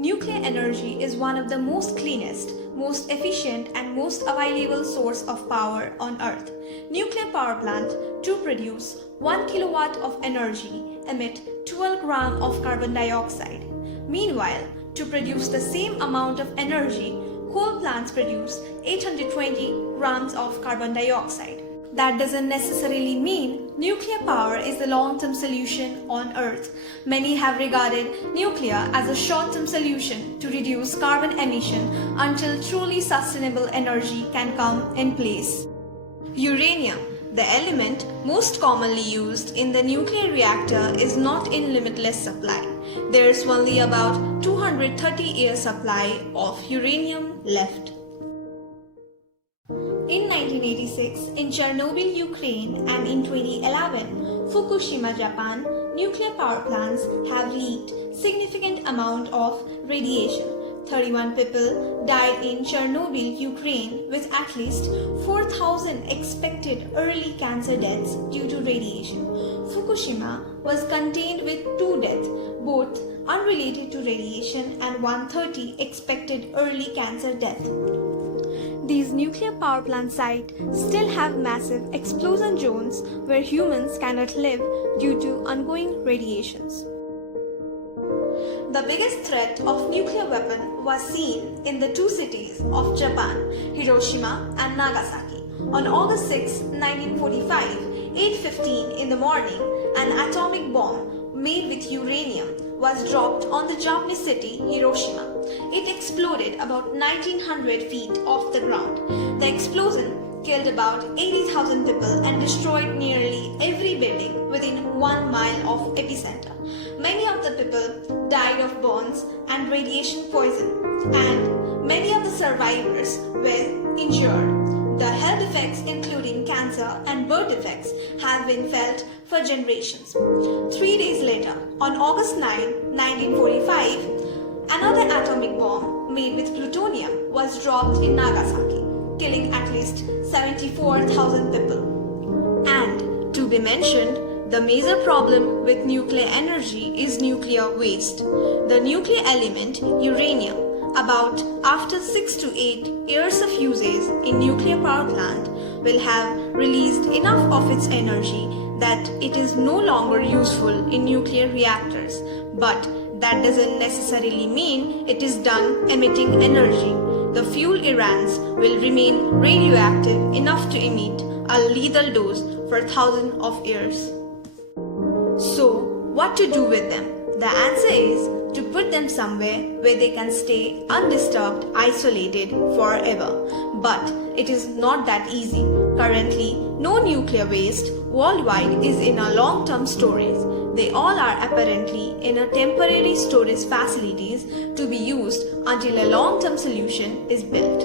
Nuclear energy is one of the most cleanest, most efficient and most available source of power on earth. Nuclear power plant to produce 1 kilowatt of energy emit 12 grams of carbon dioxide. Meanwhile, to produce the same amount of energy, coal plants produce 820 grams of carbon dioxide. That doesn't necessarily mean nuclear power is the long-term solution on Earth. Many have regarded nuclear as a short-term solution to reduce carbon emission until truly sustainable energy can come in place. Uranium, the element most commonly used in the nuclear reactor, is not in limitless supply. There is only about 230-year supply of uranium left. In 1986, in Chernobyl, Ukraine and in 2011, Fukushima, Japan, nuclear power plants have leaked significant amount of radiation. 31 people died in Chernobyl, Ukraine, with at least 4,000 expected early cancer deaths due to radiation. Fukushima was contained with 2 deaths, both unrelated to radiation, and 130 expected early cancer deaths. These nuclear power plant sites still have massive explosion zones where humans cannot live due to ongoing radiations. The biggest threat of nuclear weapon was seen in the 2 cities of Japan, Hiroshima and Nagasaki. On August 6, 1945, 8:15 in the morning, an atomic bomb made with uranium was dropped on the Japanese city Hiroshima. It exploded about 1900 feet off the ground. The explosion killed about 80,000 people and destroyed nearly every building within 1 mile of epicenter. Many of the people died of burns and radiation poison, and many of the survivors were injured. The health effects, including cancer and birth defects, have been felt for generations. 3 days later, on August 9, 1945, another atomic bomb made with plutonium was dropped in Nagasaki, killing at least 74,000 people. And to be mentioned, the major problem with nuclear energy is nuclear waste. The nuclear element uranium, about after 6 to 8 years of usage in nuclear power plant, will have released enough of its energy that it is no longer useful in nuclear reactors. But that doesn't necessarily mean it is done emitting energy. The fuel Irans will remain radioactive enough to emit a lethal dose for thousands of years. So, what to do with them? The answer is to put them somewhere where they can stay undisturbed, isolated forever. But it is not that easy. Currently, no nuclear waste worldwide is in a long-term storage. They all are apparently in a temporary storage facilities to be used until a long-term solution is built.